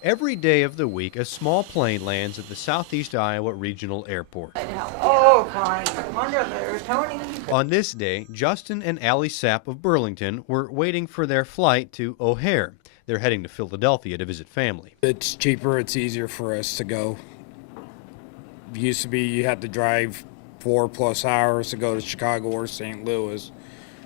Every day of the week, a small plane lands at the Southeast Iowa Regional Airport. Oh, fine. Wonder there, Tony. On this day, Justin and Allie Sapp of Burlington were waiting for their flight to O'Hare. They're heading to Philadelphia to visit family. It's cheaper, it's easier for us to go. It used to be you had to drive 4+ hours to go to Chicago or St. Louis,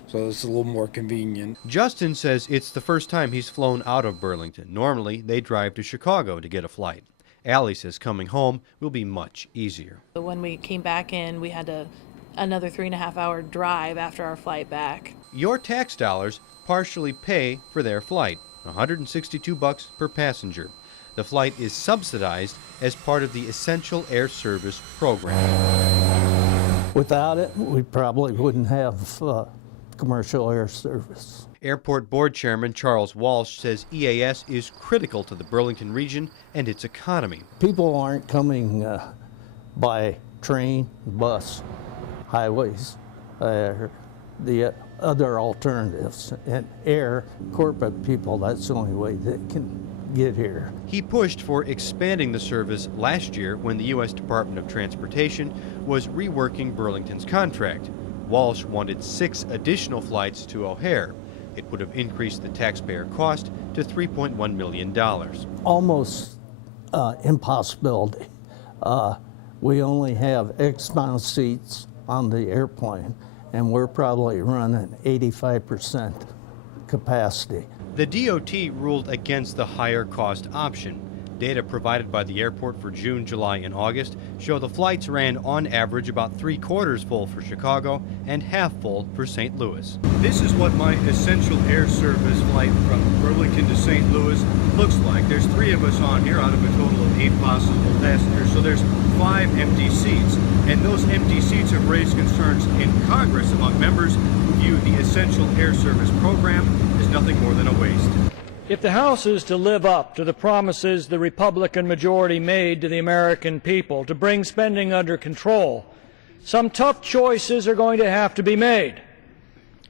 so it's a little more convenient. Justin says it's the first time he's flown out of Burlington. Normally, they drive to Chicago to get a flight. Allie says coming home will be much easier. When we came back in, we had another 3.5-hour drive after our flight back. Your tax dollars partially pay for their flight, $162 per passenger. The flight is subsidized as part of the Essential Air Service program. Without it, we probably wouldn't have commercial air service. Airport Board Chairman Charles Walsh says EAS is critical to the Burlington region and its economy. People aren't coming by train, bus, highways, the other alternatives. And air, corporate people, that's the only way they can get here. He pushed for expanding the service last year when the U.S. Department of Transportation was reworking Burlington's contract. Walsh wanted 6 additional flights to O'Hare. It would have increased the taxpayer cost to $3.1 million. Almost impossibility. We only have X amount of seats on the airplane, and we're probably running 85% capacity. The DOT ruled against the higher cost option. Data provided by the airport for June, July, and August show the flights ran on average about 3/4 full for Chicago and half full for St. Louis. This is what my Essential Air Service flight from Burlington to St. Louis looks like. There's 3 of us on here out of a total of 8 possible passengers, so there's 5 empty seats. And those empty seats have raised concerns in Congress among members who view the Essential Air Service program as nothing more than a waste. If the House is to live up to the promises the Republican majority made to the American people to bring spending under control, some tough choices are going to have to be made.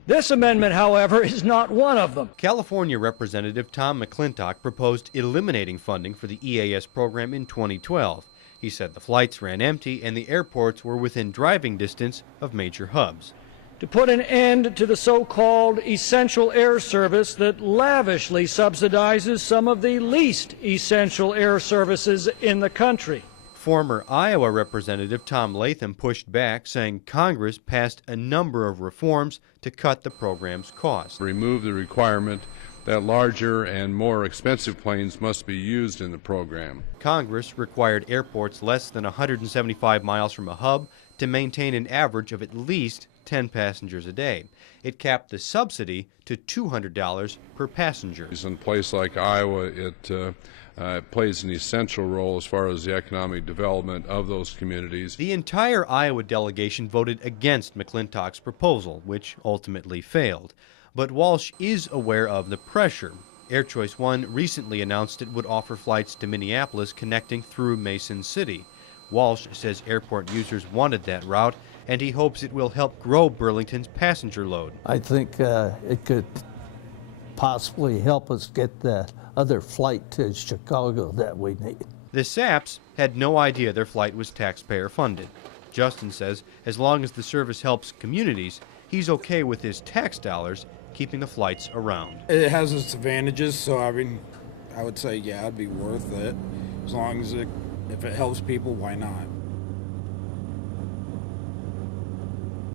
This amendment, however, is not one of them. California Representative Tom McClintock proposed eliminating funding for the EAS program in 2012. He said the flights ran empty and the airports were within driving distance of major hubs. To put an end to the so-called essential air service that lavishly subsidizes some of the least essential air services in the country. Former Iowa Representative Tom Latham pushed back, saying Congress passed a number of reforms to cut the program's cost. Remove the requirement that larger and more expensive planes must be used in the program. Congress required airports less than 175 miles from a hub to maintain an average of at least 10 passengers a day. It capped the subsidy to $200 per passenger. In a place like Iowa, it plays an essential role as far as the economic development of those communities. The entire Iowa delegation voted against McClintock's proposal, which ultimately failed. But Walsh is aware of the pressure. Air Choice One recently announced it would offer flights to Minneapolis connecting through Mason City. Walsh says airport users wanted that route, and he hopes it will help grow Burlington's passenger load. I think it could possibly help us get that other flight to Chicago that we need. The Sapps had no idea their flight was taxpayer funded. Justin says as long as the service helps communities, he's okay with his tax dollars keeping the flights around. It has its advantages, so I would say, yeah, it'd be worth it. As long as if it helps people, why not?